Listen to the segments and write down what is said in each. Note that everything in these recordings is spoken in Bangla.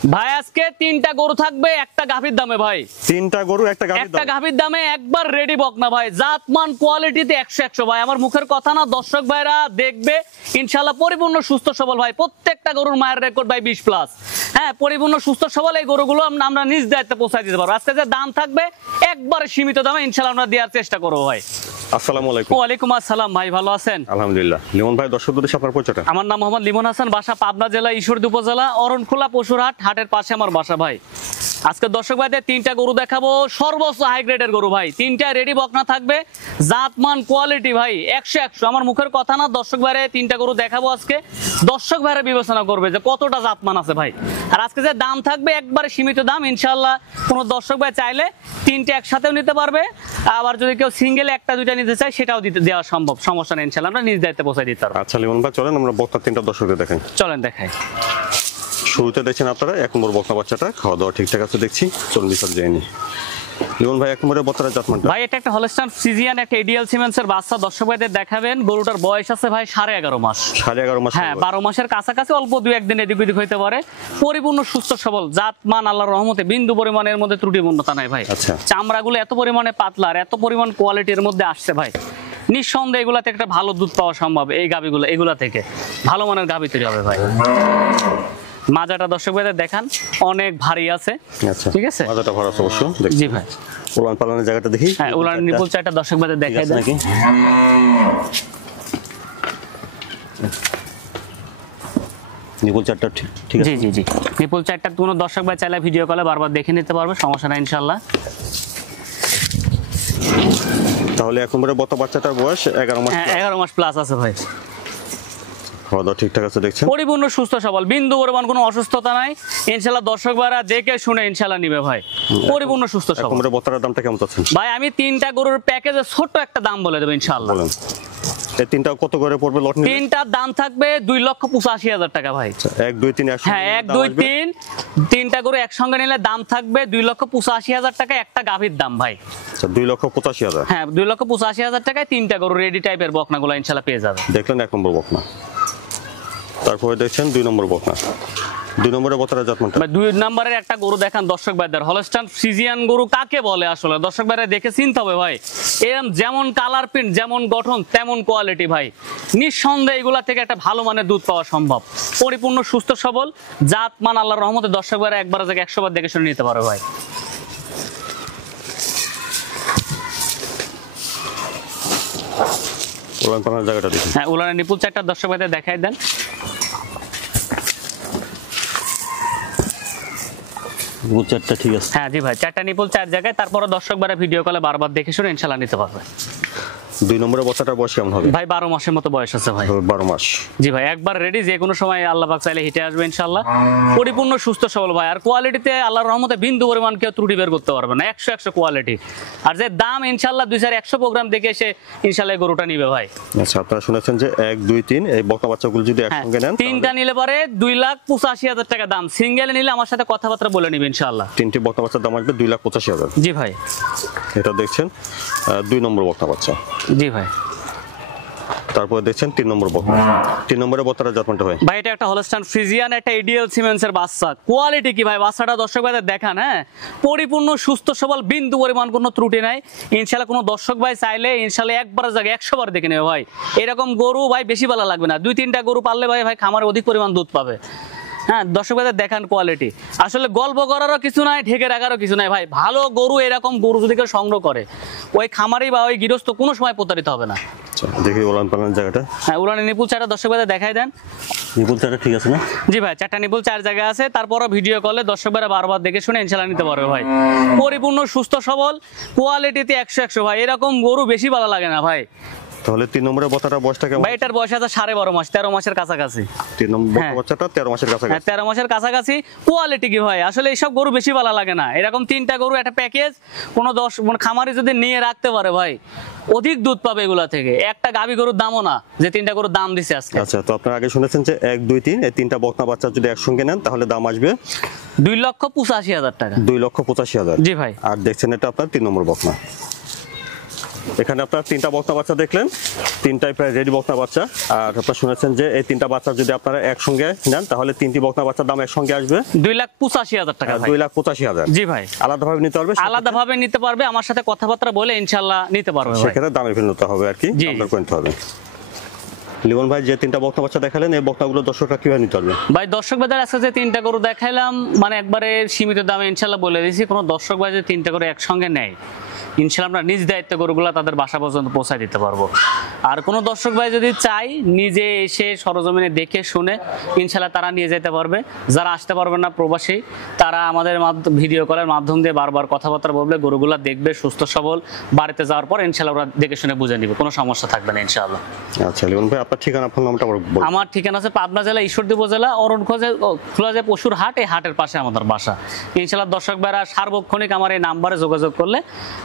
ভাই আজকে তিনটা গরু থাকবে একটা গাভীর দামে ভাই। তিনটা গরু একটা গাভীর দামে একবার রেডি বকনা ভাই, জাতমান কোয়ালিটিতে 100 ভাই। আমার মুখের কথা না, দর্শক ভাইরা দেখবে ইনশাআল্লাহ পরিপূর্ণ সুস্থ সবল ভাই। প্রত্যেকটা গরুর মায়ের রেকর্ড ভাই 20+। হ্যাঁ, পরিপূর্ণ সুস্থ সবল এই গরুগুলো আমরা নিজ দায়িত্বে পৌঁছায় দিতে পারবো। আজকে যে দাম থাকবে একবারে সীমিত দামে ইনশাআল্লাহ আমরা দেওয়ার চেষ্টা করবো ভাই। আসসালামু আলাইকুম। ওয়ালাইকুম আসসালাম ভাই, ভালো আছেন? আলহামদুলিল্লাহ। লিমন ভাই, দর্শকদের সাথে আপনার পরিচয়টা? আমার নাম মোহাম্মদ লিমন হাসান, বাসা পাবনা জেলা ঈশ্বরদী উপজেলা অরণখোলা পশুরহাট, হাটের পাশে আমার বাসা ভাই। আজকে দর্শক ভাইদের তিনটা গরু দেখাবো, সর্বোচ্চ হাই গ্রেডের গরু ভাই। তিনটা রেডি বকনা থাকবে, জাতমান কোয়ালিটি ভাই 100। আমার মুখের কথা না, দর্শক ভাইরে তিনটা গরু দেখাবো আজকে। দর্শক ভাইরা বিবেচনা করবে যে কতটা জাতমান আছে ভাই। আর আজকে যে দাম থাকবে একবারে সীমিত দাম ইনশাআল্লাহ। কোনো দর্শক ভাই চাইলে তিনটে একসাথেও নিতে পারবে, আবার যদি কেউ সিঙ্গেল একটা দুইটা নিতে চায় সেটাও দিতে দেওয়া সম্ভব, সমস্যা নেই ইনশাআল্লাহ, আমরা নিজ দায়িত্বে পৌঁছে দিতে পারবো। আচ্ছা লিমন ভাই, চলেন আমরা বকনা তিনটা দর্শকদের দেখাই। চলেন দেখাই। শুরুতে দেখছেন আপনারা 1 নম্বর বকনা বাচ্চাটা, খাওয়া দাওয়া ঠিকঠাক আছে দেখছি। চলুন বিশদ যায়নি। লিমন ভাই, 1 নম্বরে বকনার জাতমানটা ভাই, এটা একটা হলস্টাইন ফ্রিজিয়ান, একটা এডিএল সিমেন্সের বাচ্চা। দর্শক ভাইদের দেখাবেন। গরুটার বয়স আছে ভাই 11.5 মাস। 11.5 মাস? হ্যাঁ, 12 মাসের কাছাকাছি, অল্প 2-1 দিন এদিক ওদিক হইতে পারে। পরিপূর্ণ সুস্থ সবল, জাতমান আল্লাহর রহমতে বিন্দু পরিমাণের মধ্যে ত্রুটিপূর্ণতা নাই ভাই। আচ্ছা, চামড়াগুলো এত পরিমাণে পাতলা আর এত পরিমাণ কোয়ালিটির মধ্যে আসছে ভাই, নিঃসন্দেহে এগুলা থেকে একটা ভালো দুধ পাওয়া সম্ভব। এই গাভীগুলো, এগুলা থেকে ভালো মানের গাভী তৈরি হবে ভাই। মাজাটা দর্শক ভাইদের দেখান, অনেক ভারী আছে। আচ্ছা, ঠিক আছে, মাজাটা ভরা আছে অবশ্য। জি ভাই। উলান পালানের জায়গাটা দেখি। হ্যাঁ, উলান নিপুল চারটা দর্শক ভাইদের দেখাই দেন নাকি। নিপুল চারটা ঠিক আছে? জি জি জি, নিপুল চারটা কোনো দর্শক ভাই চাইলে ভিডিও কলে বারবার দেখে নিতে পারবে, সমস্যা নাই ইনশাআল্লাহ। তাহলে 1 নম্বরে বকনা বাচ্চাটার বয়স 11 মাস। হ্যাঁ, 11 মাস প্লাস আছে ভাই। খাওয়া দাওয়া ঠিকঠাক আছে দেখছেন? পরিপূর্ণ সুস্থ সবল, বিন্দু পরিমাণ কোনো অসুস্থতা নাই ইনশাআল্লাহ। দর্শক ভাইরা দেখে শুনে ইনশাআল্লাহ নিবে ভাই। পরিপূর্ণ সুস্থ 1 সবল। নম্বরে বকনার দামটা কেমন চাচ্ছেন ভাই আমি তিনটা গরুর প্যাকেজে ছোট একটা দাম বলে দেব ইনশাআল্লাহ। বলেন। এই তিনটা কত করে পড়বে লট নিলে? তিনটার দাম থাকবে 2,85,000 টাকা ভাই। 1 2 3 হ্যাঁ, 1 2 3 তিনটা গরু একসঙ্গে নিলে দাম থাকবে 2,85,000 টাকা। একটা গাভীর দাম ভাই। আচ্ছা, 2,85,000। হ্যাঁ, 2,85,000 টাকায় তিনটা গরু রেডি টাইপের বকনাগুলো ইনশাআল্লাহ পেয়ে যাবে। দেখলেন 1 নম্বর বকনা। তারপরে দেখছেন 2 নম্বর বকনা। 2 নম্বরে বকনার জাতমানটা? ভাই 2 নম্বরের একটা গরু দেখান দর্শক ভাইদের। হলস্টাইন ফ্রিজিয়ান গরু কাকে বলে আসলে দর্শক ভাইরা দেখে চিনতে হবে ভাই। এরকম যেমন কালার প্রিন্ট, যেমন গঠন, তেমন কোয়ালিটি ভাই। নিঃসন্দেহে এগুলা থেকে একটা ভালো মানের দুধ পাওয়া সম্ভব। পরিপূর্ণ সুস্থ সবল, জাতমান আল্লাহর রহমতে দর্শক ভাইরা একবার থেকে 100 বার দেখে শুনে নিতে পারো ভাই। উলান পালানের জায়গাটা দেখুন। হ্যাঁ, উলানের নিপুল চারটা দর্শক ভাইদের দেখাই দেন। নিপুল চারটা ঠিক আছে? হ্যাঁ জি ভাই, চারটা নিপুল 4 জায়গায়। তারপরে দর্শক ভাইরা ভিডিও কলে বারবার দেখে শুনে ইনশাআল্লাহ নিতে পারবে। 2 নম্বরে বকনাটার বয়স কেমন হবে? ভাই 12 মাসের মতো বয়স আছে ভাই। 12 মাস। জি ভাই, একবার রেডি, যে কোনো সময় আল্লাহ পাক চাইলে হিটে আসবে ইনশাআল্লাহ। পরিপূর্ণ সুস্থ সবল ভাই। আর কোয়ালিটিতে আল্লাহর রহমতে বিন্দু পরিমাণ কেউ ত্রুটি বের করতে পারবে না। 100 কোয়ালিটি। আর যে দাম ইনশাআল্লাহ 2-100 প্রোগ্রাম দেখে এসে ইনশাআল্লাহ এই গরুটা নিবে ভাই। আচ্ছা, আপনারা শুনেছেন যে 1 2 3 এই বকনা বাচ্চাগুলো যদি একসঙ্গে নেন, তিনটা নিলে পরে 2,85,000 টাকা দাম। সিঙ্গেল নিলে আমার সাথে কথাবার্তা বলে নিবে ইনশাআল্লাহ। তিনটি বকনা বাচ্চার দাম আসবে 2,85,000। জি ভাই। এটা দেখছেন 2 নম্বর বকনা বাচ্চা। জি ভাই। তারপরে দেখছেন 3 নম্বর বকনা। 3 নম্বরে বকনার জাতমানটা হয়? ভাই এটা একটা হলস্টাইন ফ্রিজিয়ান, একটা এডিএল সিমেন্সের বাচ্চা। কোয়ালিটি কি ভাই, বাচ্চাটা দর্শক ভাইদের দেখান। হ্যাঁ, পরিপূর্ণ সুস্থ সবল, বিন্দু পরিমাণ কোনো ত্রুটি নাই ইনশাআল্লাহ। কোনো দর্শক ভাই চাইলে ইনশাআল্লাহ একবার জায়গায় 100 বার দেখে নেবে ভাই। এরকম গরু ভাই বেশি ভালো লাগবে না, 2-3টা গরু পারলে ভাই খামারে অধিক পরিমাণ দুধ পাবে। হ্যাঁ, দর্শক ভাইদের দেখান কোয়ালিটি। আসলে গল্প করারও কিছু নাই, ঢেকে রাখারও কিছু নাই ভাই। ভালো গরু, এরকম গরু যদি কেউ সংগ্রহ করে, ওই খামারি বা ওই গৃহস্থ কোনো সময় প্রতারিত হবে না। দেখি উলান পালানের জায়গাটা। হ্যাঁ, উলানের নিপুল চারটা দর্শক ভাইদের দেখাই দেন। নিপুল চারটা ঠিক আছে না? জি ভাই, 4টা নিপুল 4 জায়গায় আছে। তারপরও ভিডিও কলে দর্শক ভাইরা বারবার দেখে শুনে ইনশাআল্লাহ নিতে পারবে ভাই। পরিপূর্ণ সুস্থ সবল, কোয়ালিটিতে 100 ভাই। এরকম গরু বেশি ভালো লাগে না ভাই। তাহলে 3 নম্বরে বকনাটার বয়সটা কেমন? ভাই এটার বয়স আছে 12.5 মাস, 13 মাসের কাছাকাছি। 3 নম্বর বকনা বাচ্চাটা 13 মাসের কাছাকাছি। হ্যাঁ, 13 মাসের কাছাকাছি। কোয়ালিটি কি ভাই, আসলে এইসব গরু বেশি ভালো লাগে না। এরকম 3টা গরু একটা প্যাকেজ, কোনো 10 খামারি যদি নিয়ে রাখতে পারে ভাই, অধিক দুধ পাবে এগুলা থেকে। একটা গাভী গরুর দামও না যে 3টা গরুর দাম দিছে আজকে। আচ্ছা, তো আপনারা আগে শুনেছেন যে 1 2 3 এই 3টা বকনা বাচ্চা যদি একসঙ্গে নেন তাহলে দাম আসবে 2,85,000 টাকা। 2,85,000। জি ভাই। আর দেখছেন এটা আপনার 3 নম্বর বকনা। এখানে আপনার 3টা বকনা বাচ্চা দেখলেন, 3টাই প্রায় রেডি বকনা বাচ্চা। আর আপনারা শুনেছেন যে এই 3টা বাচ্চা যদি আপনারা একসঙ্গে নেন তাহলে 3টি বকনা বাচ্চার দাম একসঙ্গে আসবে 2,85,000 টাকা ভাই। 2,85,000। জি ভাই, আলাদাভাবে নিতে পারবে, আলাদাভাবে নিতে পারবে, আমার সাথে কথাবার্তা বলে ইনশাআল্লাহ নিতে পারবে ভাই। সেক্ষেত্রে দামের ভিন্নতা হবে আর কি, জি। আপনার কিনতে হবে। লিমন ভাই যে 3টা বকনা বাচ্চা দেখালেন এই বকনাগুলো দর্শকরা কিভাবে নিতে পারবে? ভাই দর্শক ভাইদের আজকে যে 3টা গরু দেখাইলাম মানে একবারে সীমিত দামে ইনশাআল্লাহ বলে দিয়েছি। কোনো দর্শক ভাই যদি 3টা গরু একসঙ্গে নেয় ইনশাআল্লাহ আমরা নিজ দায়িত্বে গরুগুলো তাদের বাসা পর্যন্ত পৌঁছায় দিতে পারবো। আর কোনো দর্শক ভাই যদি চাই নিজে এসে সরজমিনে দেখে শুনে ইনশাআল্লাহ তারা নিয়ে যেতে পারবে। যারা আসতে পারবেন না প্রবাসী তারা আমাদের ভিডিও কলের মাধ্যম দিয়ে বারবার কথাবার্তা বলবে, গরুগুলো দেখবে, সুস্থ সবল বাড়িতে যাওয়ার পর ইনশাআল্লাহ ওরা দেখে শুনে বুঝে নিবে, কোনো সমস্যা থাকবে না ইনশাআল্লাহ। আচ্ছা লিমন ভাই আপনার ঠিকানা ফোন নাম্বারটা বলুন। আমার ঠিকানা আছে পাবনা জেলা ঈশ্বরদী উপজেলা অরণখোলা যে পশুর হাট, এই হাটের পাশে আমাদের বাসা। ইনশাআল্লাহ দর্শক ভাইরা সার্বক্ষণিক আমার এই নাম্বারে যোগাযোগ করলে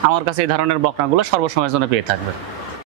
আমার কাছে এই ধরনের বকনাগুলো সর্বসময়ের জন্য পেয়ে থাকবে।